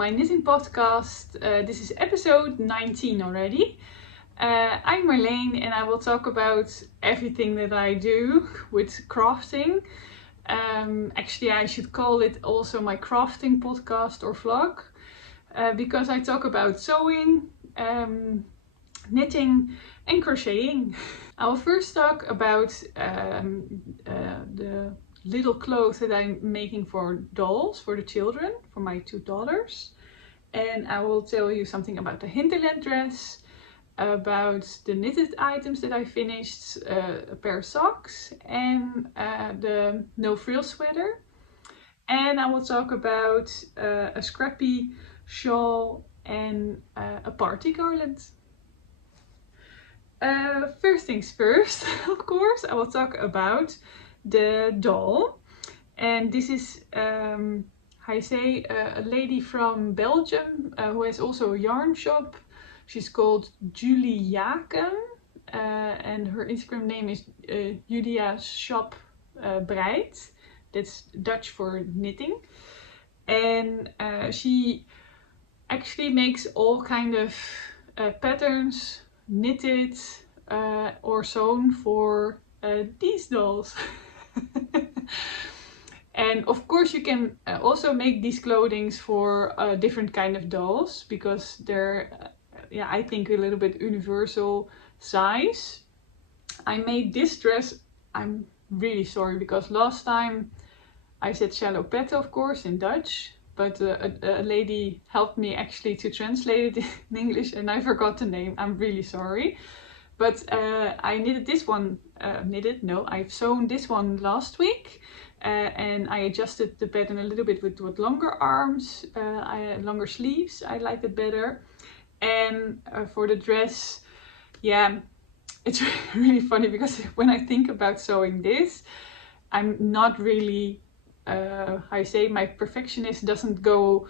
my knitting podcast. This is episode 19 already. I'm Marleen and I will talk about everything that I do with crafting. Actually, I should call it also my crafting podcast or vlog because I talk about sewing, knitting and crocheting. I will first talk about the little clothes that I'm making for dolls, for the children, for my two daughters. And I will tell you something about the Hinterland dress, about the knitted items that I finished, a pair of socks and the no frills sweater. And I will talk about a scrappy shawl and a party garland. First things first, of course, I will talk about the doll. And this is, I say, a lady from Belgium who has also a yarn shop. She's called Julie Jaken and her Instagram name is Julia's Shop Breit. That's Dutch for knitting. And she actually makes all kind of patterns, knitted or sewn for these dolls. And of course you can also make these clothings for different kind of dolls because they're I think a little bit universal size. I made this dress, I'm really sorry because last time I said shallow pet, of course, in Dutch, but a lady helped me actually to translate it in English and I forgot the name. I'm really sorry. But I knitted this one, I've sewn this one last week and I adjusted the pattern a little bit with longer arms, longer sleeves. I liked it better. And for the dress, yeah, it's really funny because when I think about sewing this, I'm not really, I say my perfectionist doesn't go,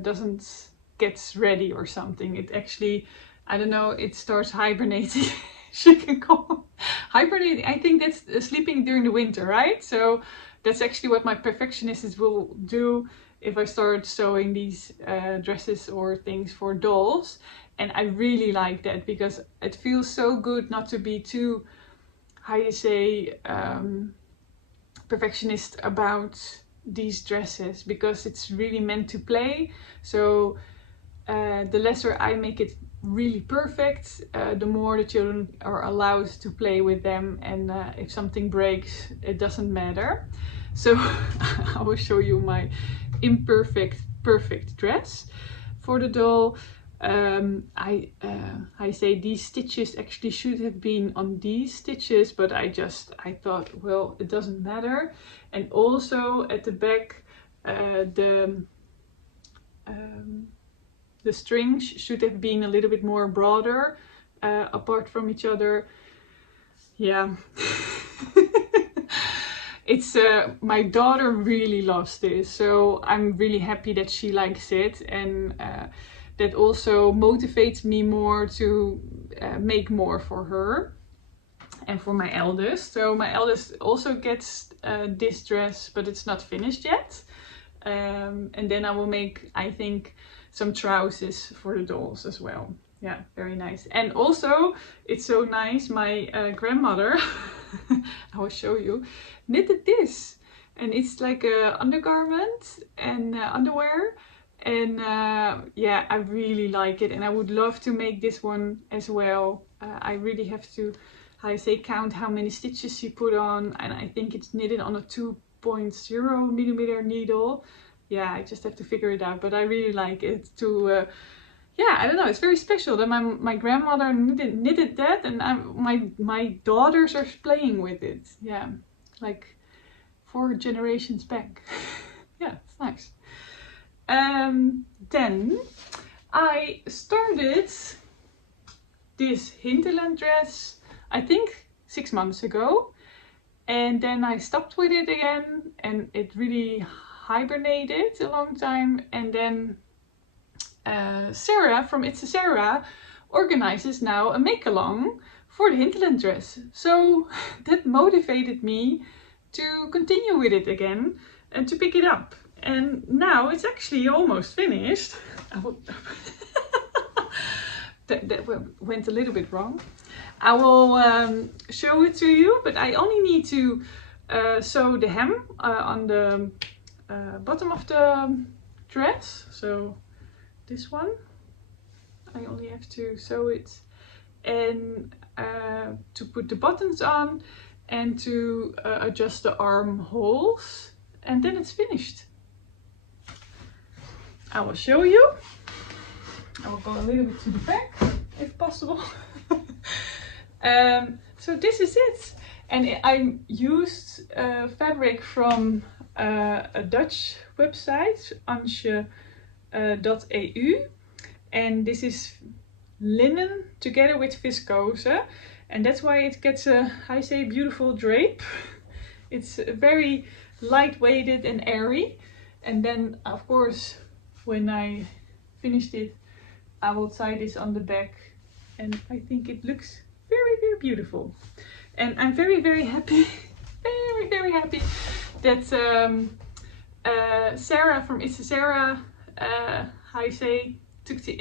doesn't get ready or something. It actually, I don't know, it starts hibernating. She can call hibernating. I think that's sleeping during the winter, right? So that's actually what my perfectionist will do if I start sewing these dresses or things for dolls. And I really like that because it feels so good not to be too, perfectionist about these dresses because it's really meant to play. So the lesser I make it really perfect, the more the children are allowed to play with them, and if something breaks, it doesn't matter. So I will show you my perfect dress for the doll. I say these stitches actually should have been on these stitches, but I thought, well, it doesn't matter. And also at the back, the strings should have been a little bit more broader apart from each other. Yeah. It's my daughter really loves this, so I'm really happy that she likes it, and that also motivates me more to make more for her and for my eldest. So my eldest also gets this dress, but it's not finished yet. And then I will make, I think, some trousers for the dolls as well. Yeah, very nice. And also, it's so nice, my grandmother, I will show you, knitted this. And it's like a undergarment and underwear. And yeah, I really like it. And I would love to make this one as well. I really have to, count how many stitches she put on. And I think it's knitted on a 2.0 millimeter needle. Yeah, I just have to figure it out. But I really like it to... yeah, I don't know, it's very special that my grandmother knitted that and my daughters are playing with it. Yeah, like 4 generations back. Yeah, it's nice. Then I started this Hinterland dress, I think 6 months ago. And then I stopped with it again and it really hibernated a long time. And then Sarah from It's a Sarah organizes now a make-along for the Hinterland dress. So that motivated me to continue with it again and to pick it up. And now it's actually almost finished. That went a little bit wrong. I will show it to you, but I only need to sew the hem on the bottom of the dress. So this one, I only have to sew it, and to put the buttons on and to adjust the armholes, and then it's finished. I will show you. I will go a little bit to the back if possible. So this is it, and I used fabric from a Dutch website, Ansje.eu, and this is linen together with viscose, and that's why it gets a, I say, beautiful drape. It's very lightweighted and airy, and then of course when I finished it, I will tie this on the back, and I think it looks very, very beautiful. And I'm very, very happy, very, very happy that Sarah from It's a Sarah, I say, took the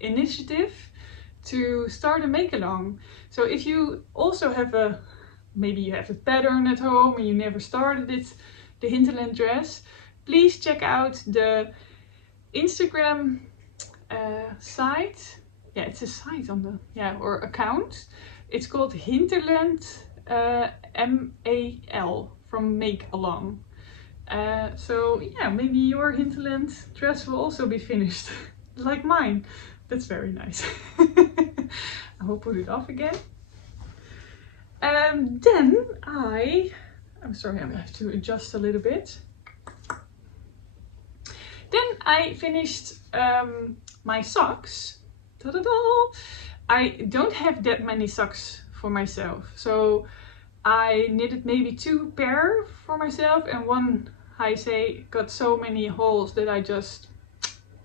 initiative to start a make-along. So if you also have maybe you have a pattern at home and you never started it, the Hinterland dress, please check out the Instagram site. Yeah, it's a site on the, or account. It's called Hinterland MAL from Make Along. So yeah, maybe your Hinterland dress will also be finished like mine. That's very nice. I will put it off again. Then I'm sorry, I have to adjust a little bit. Then I finished my socks. Ta-da-da! I don't have that many socks for myself, so I knitted maybe 2 pair for myself, and one, I say, got so many holes that I just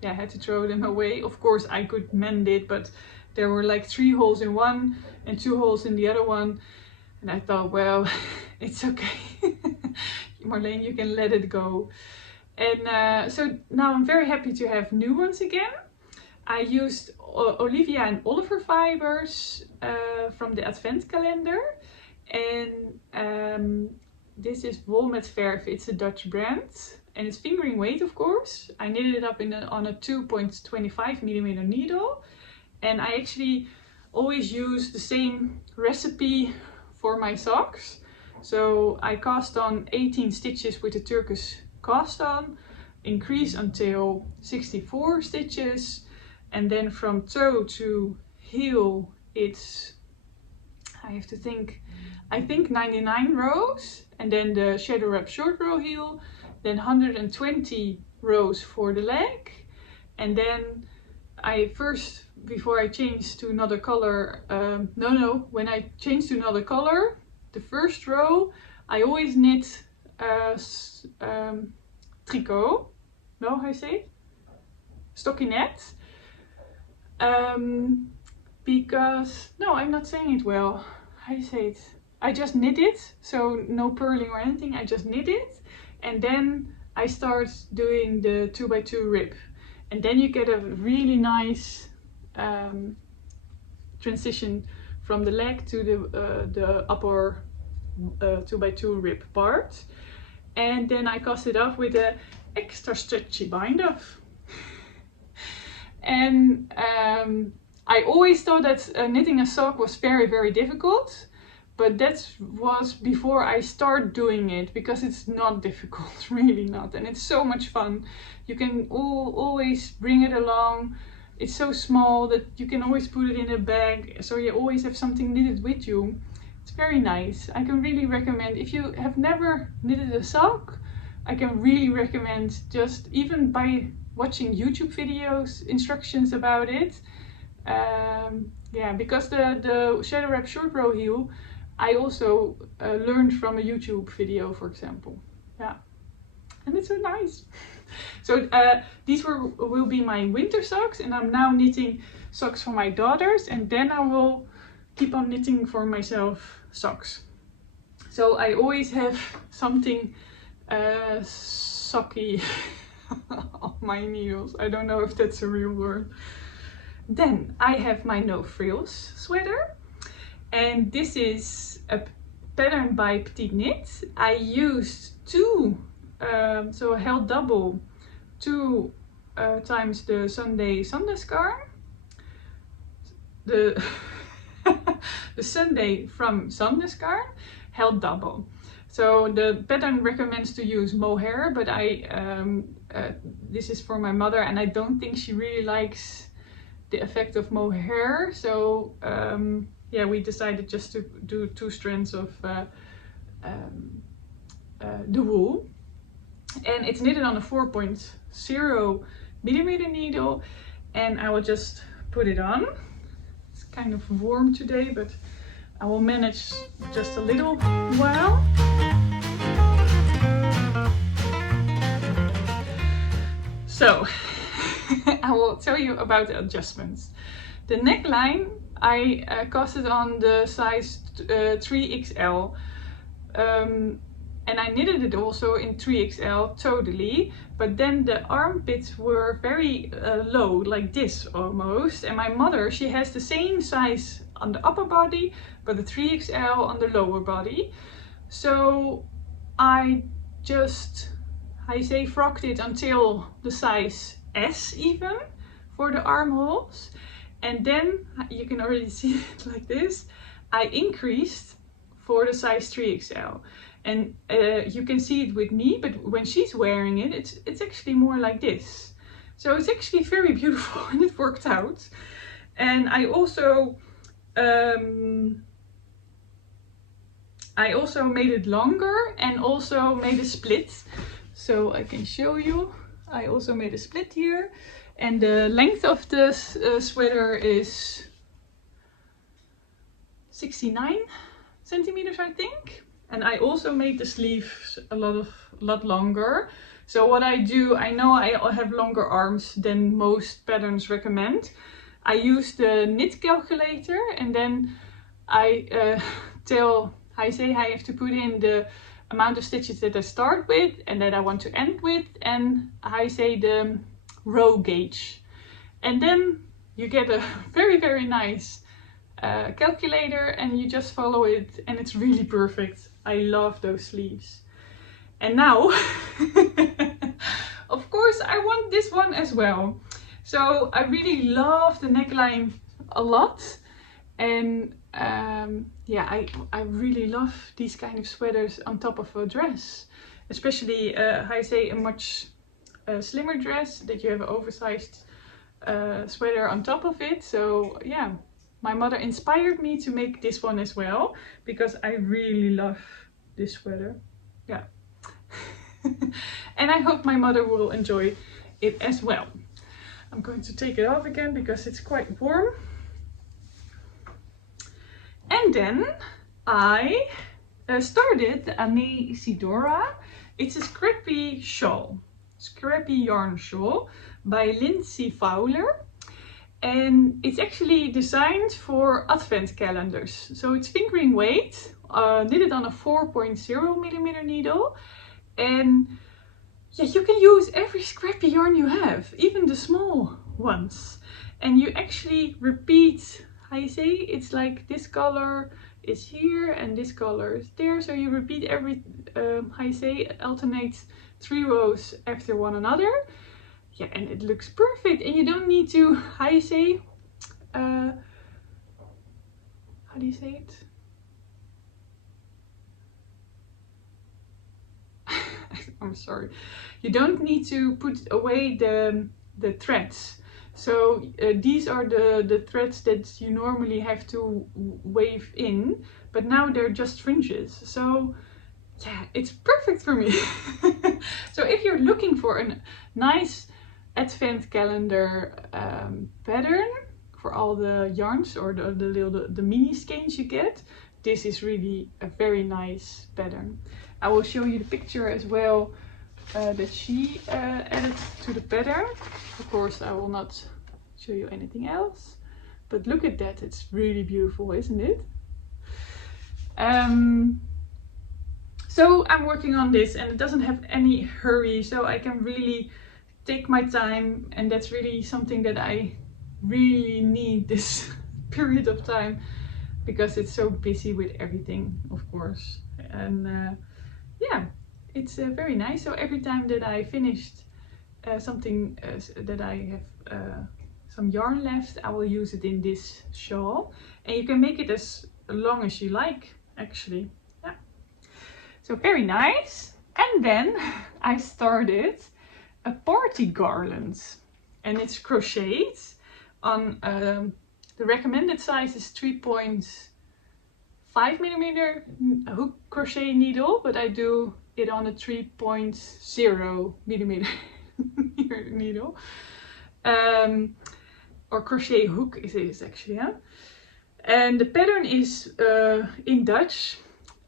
had to throw them away. Of course I could mend it, but there were like 3 holes in one and 2 holes in the other one, and I thought, well, it's okay. Marleen, you can let it go. And so now I'm very happy to have new ones again. I used Olivia and Oliver fibers from the Advent calendar, and this is Wol met Verf. It's a Dutch brand, and it's fingering weight, of course. I knitted it up on a 2.25mm needle, and I actually always use the same recipe for my socks. So I cast on 18 stitches with the Turkish cast on, increase until 64 stitches, and then from toe to heel it's, I think 99 rows, and then the shadow wrap short row heel, then 120 rows for the leg, and then before I change to another color, when I change to another color, the first row I always knit tricot, stockinette, because, no, I'm not saying it well, I just knit it, so no purling or anything, I just knit it, and then I start doing the 2x2 rib, and then you get a really nice transition from the leg to the upper 2x2 rib part, and then I cast it off with a extra stretchy bind off. And I always thought that knitting a sock was very, very difficult, but that was before I start doing it, because it's not difficult, really not, and it's so much fun. You can always bring it along. It's so small that you can always put it in a bag, so you always have something knitted with you. It's very nice. I can really recommend, if you have never knitted a sock, I can really recommend, just even by watching YouTube videos, instructions about it. Yeah, because the shadow wrap short row heel, I also learned from a YouTube video, for example. Yeah, and it's so nice. So these will be my winter socks, and I'm now knitting socks for my daughters, and then I will keep on knitting for myself socks. So I always have something socky on my needles. I don't know if that's a real word. Then I have my no frills sweater, and this is a pattern by Petite Knit. I used two, so I held double, two times the Sunday Sandnesgarn, the the Sunday from Sandnesgarn, held double. So the pattern recommends to use mohair, but this is for my mother, and I don't think she really likes the effect of mohair. So yeah, we decided just to do 2 strands of the wool, and it's knitted on a 4.0 millimeter needle, and I will just put it on. It's kind of warm today, but I will manage just a little while. So I will tell you about the adjustments. The neckline, I cast it on the size 3XL, and I knitted it also in 3XL totally, but then the armpits were very low, like this almost, and my mother, she has the same size on the upper body, but the 3XL on the lower body. So I just, frocked it until the size S even for the armholes, and then you can already see it like this. I increased for the size 3XL, and you can see it with me, but when she's wearing it, it's actually more like this. So it's actually very beautiful, and it worked out. And I also made it longer and also made a split. So I can show you. I also made a split here, and the length of the sweater is 69 centimeters, I think. And I also made the sleeves a lot longer. So what I do, I know I have longer arms than most patterns recommend. I use the knit calculator, and then I I have to put in the amount of stitches that I start with and that I want to end with, and I say the row gauge. And then you get a very nice calculator, and you just follow it, and it's really perfect. I love those sleeves. And now, of course, I want this one as well. So I really love the neckline a lot, and yeah, I really love these kind of sweaters on top of a dress, especially a much slimmer dress that you have an oversized sweater on top of it. So yeah, my mother inspired me to make this one as well, because I really love this sweater. Yeah. And I hope my mother will enjoy it as well. I'm going to take it off again because it's quite warm. And then I started the Anesidora. It's a scrappy yarn shawl by Lindsay Fowler. And it's actually designed for advent calendars. So it's fingering weight, knitted on a 4.0 millimeter needle. And yeah, you can use every scrappy yarn you have, even the small ones. And you actually repeat, it's like this color is here and this color is there. So you repeat every, alternate 3 rows after one another. Yeah, and it looks perfect, and you don't need to, how do you say it? I'm sorry. You don't need to put away the threads. So these are the threads that you normally have to weave in, but now they're just fringes. So yeah, it's perfect for me. So if you're looking for a nice advent calendar pattern for all the yarns or the mini skeins you get, this is really a very nice pattern. I will show you the picture as well that she added to the pattern. Of course, I will not show you anything else, but look at that, it's really beautiful, isn't it? So I'm working on this and it doesn't have any hurry, so I can really take my time, and that's really something that I really need this period of time, because it's so busy with everything, of course. And yeah, it's very nice. So every time that I finished something that I have some yarn left, I will use it in this shawl, and you can make it as long as you like, actually. Yeah, so very nice. And then I started a party garland, and it's crocheted on the recommended size is 3.5 millimeter hook crochet needle, but I do it on a 3.0 millimeter needle, or crochet hook it is actually, yeah? And the pattern is in Dutch.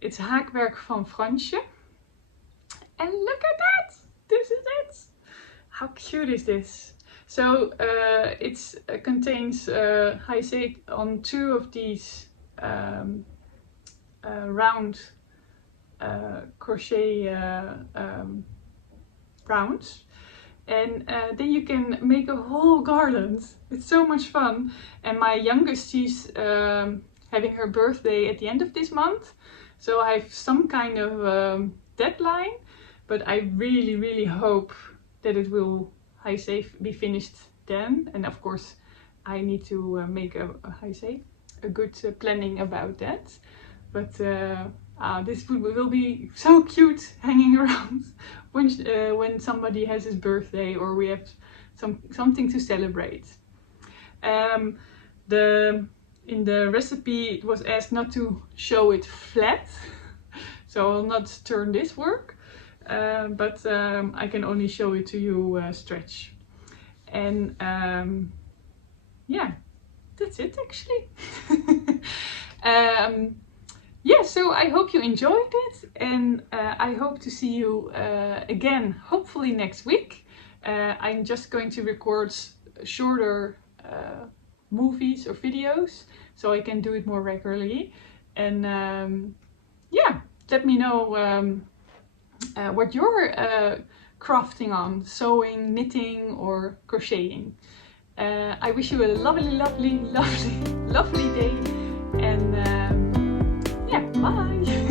It's haakwerk van Fransje, and look at that, this is it. How cute is this? So it contains Haisei on 2 of these round crochet rounds, and then you can make a whole garland. It's so much fun. And my youngest, she's having her birthday at the end of this month, so I have some kind of deadline, but I really hope that it will be finished then. And of course I need to make a good planning about that. But this will be so cute hanging around when somebody has his birthday or we have something to celebrate. In the recipe it was asked not to show it flat, so I'll not turn this work. But I can only show it to you stretch. And yeah, that's it actually. Yeah, so I hope you enjoyed it, and I hope to see you again, hopefully next week. I'm just going to record shorter movies or videos, so I can do it more regularly. And yeah, let me know what you're crafting on, sewing, knitting or crocheting. I wish you a lovely day, and yeah, bye!